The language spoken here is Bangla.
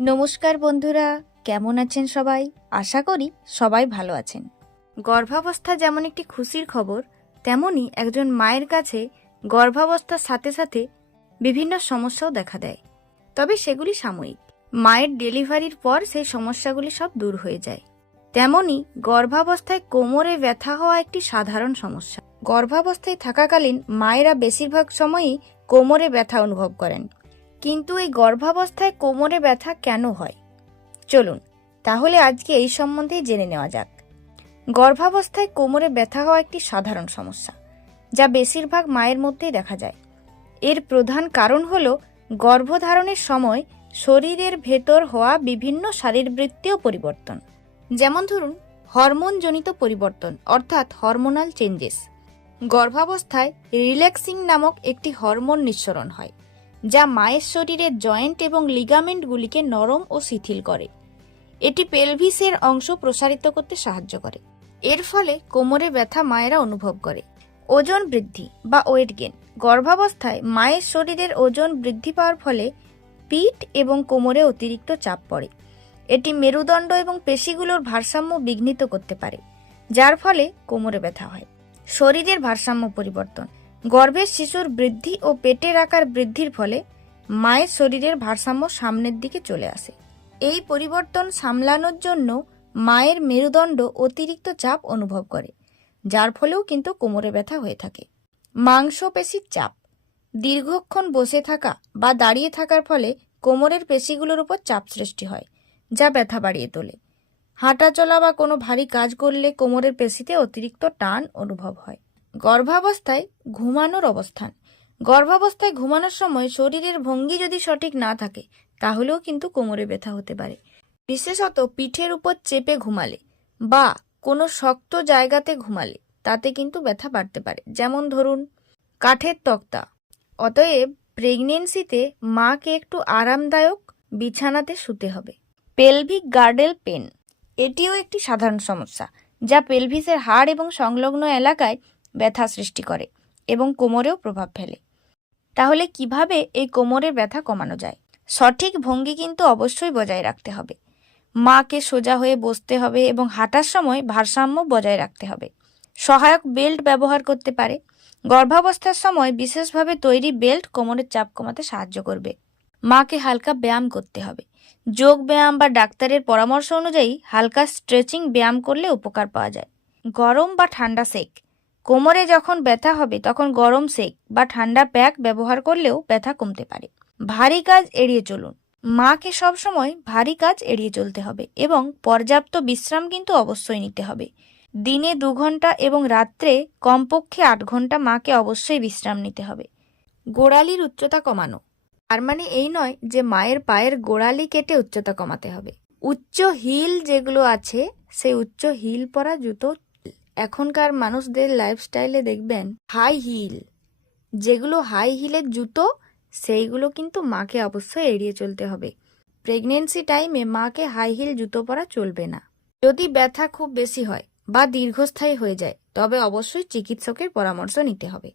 নমস্কার বন্ধুরা, কেমন আছেন সবাই? আশা করি সবাই ভালো আছেন। গর্ভাবস্থা যেমন একটি খুশির খবর, তেমনি একজন মায়ের কাছে গর্ভাবস্থার সাথে সাথে বিভিন্ন সমস্যাও দেখা দেয়। তবে সেগুলি সাময়িক। মায়ের ডেলিভারির পর সেই সমস্যাগুলি সব দূর হয়ে যায়। তেমনি গর্ভাবস্থায় কোমরে ব্যথা হওয়া একটি সাধারণ সমস্যা। গর্ভাবস্থায় থাকাকালীন মায়েরা বেশিরভাগ সময়ই কোমরে ব্যথা অনুভব করেন। কিন্তু এই গর্ভাবস্থায় কোমরে ব্যথা কেন হয়? চলুন তাহলে আজকে এই সম্বন্ধে জেনে নেওয়া যাক। গর্ভাবস্থায় কোমরে ব্যথা হওয়া একটি সাধারণ সমস্যা, যা বেশিরভাগ মায়ের মধ্যেই দেখা যায়। এর প্রধান কারণ হল গর্ভধারণের সময় শরীরের ভেতর হওয়া বিভিন্ন শারীরবৃত্তীয় পরিবর্তন। যেমন ধরুন হরমোনজনিত পরিবর্তন, অর্থাৎ হরমোনাল চেঞ্জেস। গর্ভাবস্থায় রিল্যাক্সিং নামক একটি হরমোন নিঃসরণ হয়, যা মায়ের শরীরের জয়েন্ট এবং লিগামেন্টগুলিকে নরম ও শিথিল করে। এটি পেলভিসের অংশ প্রসারিত করতে সাহায্য করে। এর ফলে কোমরে ব্যথা মায়েরা অনুভব করে। ওজন বৃদ্ধি বা ওয়েট গেইন। গর্ভাবস্থায় মায়ের শরীরের ওজন বৃদ্ধি পাওয়ার ফলে পিঠ এবং কোমরে অতিরিক্ত চাপ পড়ে। এটি মেরুদণ্ড এবং পেশিগুলোর ভারসাম্য বিঘ্নিত করতে পারে, যার ফলে কোমরে ব্যথা হয়। শরীরের ভারসাম্য পরিবর্তন। গর্ভের শিশুর বৃদ্ধি ও পেটের আকার বৃদ্ধির ফলে মায়ের শরীরের ভারসাম্য সামনের দিকে চলে আসে। এই পরিবর্তন সামলানোর জন্য মায়ের মেরুদণ্ড অতিরিক্ত চাপ অনুভব করে, যার ফলেও কিন্তু কোমরে ব্যথা হয়ে থাকে। মাংসপেশির চাপ। দীর্ঘক্ষণ বসে থাকা বা দাঁড়িয়ে থাকার ফলে কোমরের পেশিগুলোর উপর চাপ সৃষ্টি হয়, যা ব্যথা বাড়িয়ে তোলে। হাঁটাচলা বা কোনো ভারী কাজ করলে কোমরের পেশিতে অতিরিক্ত টান অনুভব হয়। গর্ভাবস্থায় ঘুমানোর অবস্থান। গর্ভাবস্থায় ঘুমানোর সময় শরীরের ভঙ্গি যদি সঠিক না থাকে, তাহলেও কিন্তু কোমরে ব্যথা হতে পারে। বিশেষত পিঠের উপর চেপে ঘুমালে বা কোনো শক্ত জায়গাতে ঘুমালে তাতে কিন্তু ব্যথা বাড়তে পারে, যেমন ধরুন কাঠের তক্তা। অতএব প্রেগনেন্সিতে মাকে একটু আরামদায়ক বিছানাতে শুতে হবে। Pelvic girdle pain. এটিও একটি সাধারণ সমস্যা, যা পেলভিসের হাড় এবং সংলগ্ন এলাকায় ব্যথা সৃষ্টি করে এবং কোমরেও প্রভাব ফেলে। তাহলে কিভাবে এই কোমরের ব্যথা কমানো যায়? সঠিক ভঙ্গি কিন্তু অবশ্যই বজায় রাখতে হবে। মাকে সোজা হয়ে বসতে হবে এবং হাঁটার সময় ভারসাম্য বজায় রাখতে হবে। সহায়ক বেল্ট ব্যবহার করতে পারে। গর্ভাবস্থার সময় বিশেষভাবে তৈরি বেল্ট কোমরের চাপ কমাতে সাহায্য করবে। মাকে হালকা ব্যায়াম করতে হবে। যোগ ব্যায়াম বা ডাক্তারের পরামর্শ অনুযায়ী হালকা স্ট্রেচিং ব্যায়াম করলে উপকার পাওয়া যায়। গরম বা ঠান্ডা সেক। কোমরে যখন ব্যথা হবে তখন গরম সেক বা ঠান্ডা প্যাক ব্যবহার করলেও ব্যথা কমতে পারে। ভারী কাজ এড়িয়ে চলুন। মাকে সবসময় ভারী কাজ এড়িয়ে চলতে হবে এবং পর্যাপ্ত বিশ্রাম কিন্তু অবশ্যই নিতে হবে। দিনে 2 ঘন্টা এবং রাত্রে কমপক্ষে 8 ঘন্টা মাকে অবশ্যই বিশ্রাম নিতে হবে। গোড়ালির উচ্চতা কমানো। তার মানে এই নয় যে মায়ের পায়ের গোড়ালি কেটে উচ্চতা কমাতে হবে। উচ্চ হিল যেগুলো আছে, সেই উচ্চ হিল পরা জুতো, এখনকার মানুষদের লাইফস্টাইলে দেখবেন হাই হিল, যেগুলো হাই হিলের জুতো, সেইগুলো কিন্তু মাকে অবশ্যই এড়িয়ে চলতে হবে। প্রেগনেন্সি টাইমে মাকে হাই হিল জুতো পরা চলবে না। যদি ব্যথা খুব বেশি হয় বা দীর্ঘস্থায়ী হয়ে যায়, তবে অবশ্যই চিকিৎসকের পরামর্শ নিতে হবে।